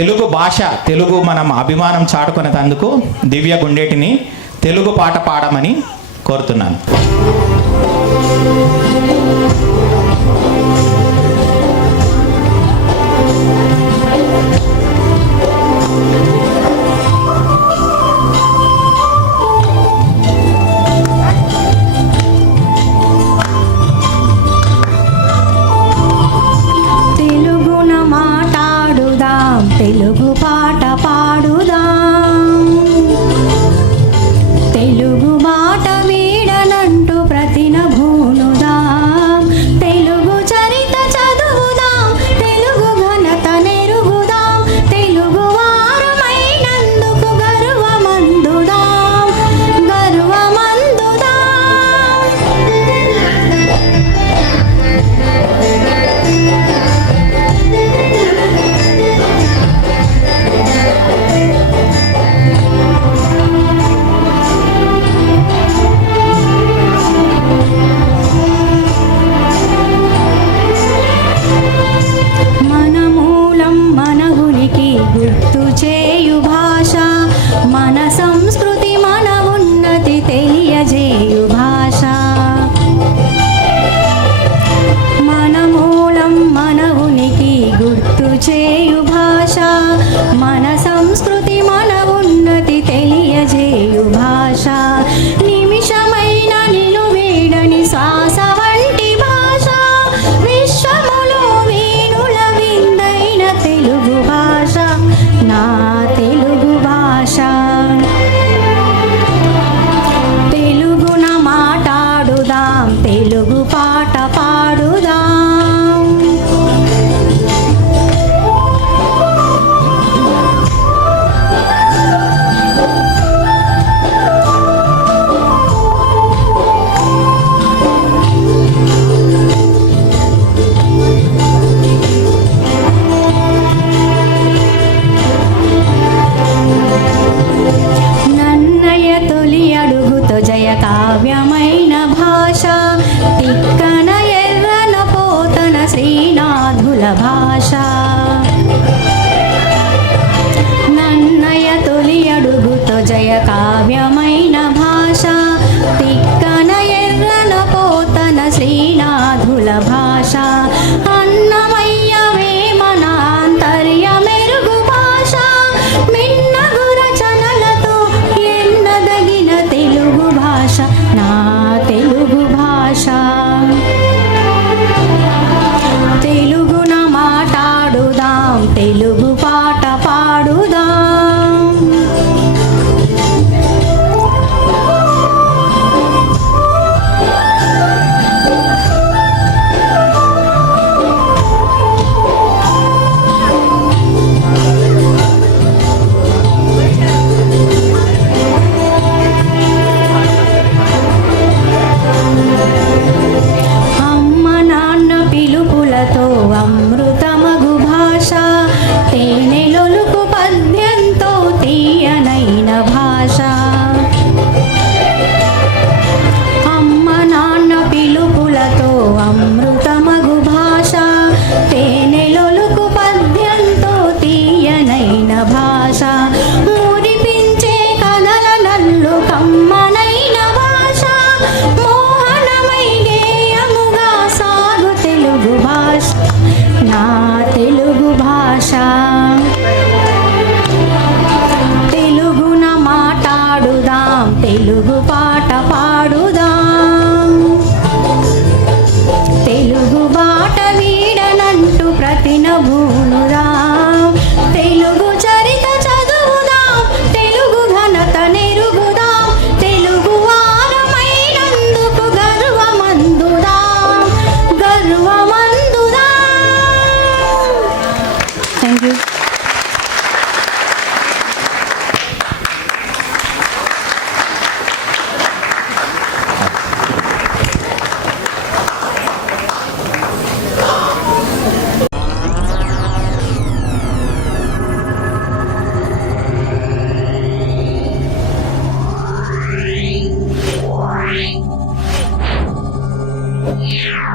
తెలుగు భాష, తెలుగు మనం అభిమానం చాటుకునేందుకు దివ్య గుండేటిని తెలుగు పాట పాడమని కోరుతున్నాను. తెలుగున మాట్లాడుదాం, తెలుగు పాట పాడుదాం, తెలుగు మాట వీడనంటూ ప్రతినభూనుదాం, తెలుగు చరిత చదువుదాం, తెలుగు ఘనత నెరుగుదాం, తెలుగు వారమైనందుకు గర్వమందుదాం, గర్వమందుదాం. మన మూలం మన ఉనికి గుర్తు చేయు భాష, మన సంస్కృతి మన ఉన్నతి తెలియజేయు భాష. మన మూలం మన ఉనికి గుర్తు చేయు భాష, మన సంస్కృతి మన ఉన్నతి తెలియజేయు భాష. నిమిషమైన నిలువేడని శ్వాస వంటి భాష, విశ్వములో వీణుల విందైన తెలుగు భాష, నా తెలుగు భాష. తెలుగున మాట్లాడుదాం, తెలుగు పాట పాడుదాం, నన్నయ తొలి అడుగుతో జయ కావ్యమైన భాష, తిక్కన ఎర్రన పోతన శ్రీనాథుల భాష. నన్నయ తొలి అడుగుతో జయ కావ్యమైన భాష, తిక్కన ఎర్రన పోతన శ్రీనాథుల భాష. అన్నమయ్య వేమన ఆంతర్య మెరుగు భాష, మిన్నగు రచనలతో ఎన్నదగిన తెలుగు భాష, నా తెలుగు భాష. తెలుగున మాట్లాడుదాం, తెలుగు పాట పాడుదాం, అమ్మ నాన్న పిలుపులతో అమృతమగు భాష, తేనెలొలుకు పద్యంతో తీయనైన భాష. అమ్మ నాన్న పిలుపులతో అమృతమగు భాష, తేనెలొలుకు పద్యంతో తీయనైన భాష. మురిపించే కథల నల్లు కమ్మనైన భాష, మోహనమై గేయముగా సాగు తెలుగు భాష, నా తెలుగు భాష. తెలుగున మాట్లాడుదాం, తెలుగు పాట పాడుదాం, తెలుగు బాట వీడనంటూ ప్రతినభూనుదాం, తెలుగు చరిత చదువుదాం, తెలుగు ఘనత నెరుగుదాం, తెలుగు వారమైనందుకు గర్వమందుదాం, గర్వమందుదాం. Thank you. Yeah.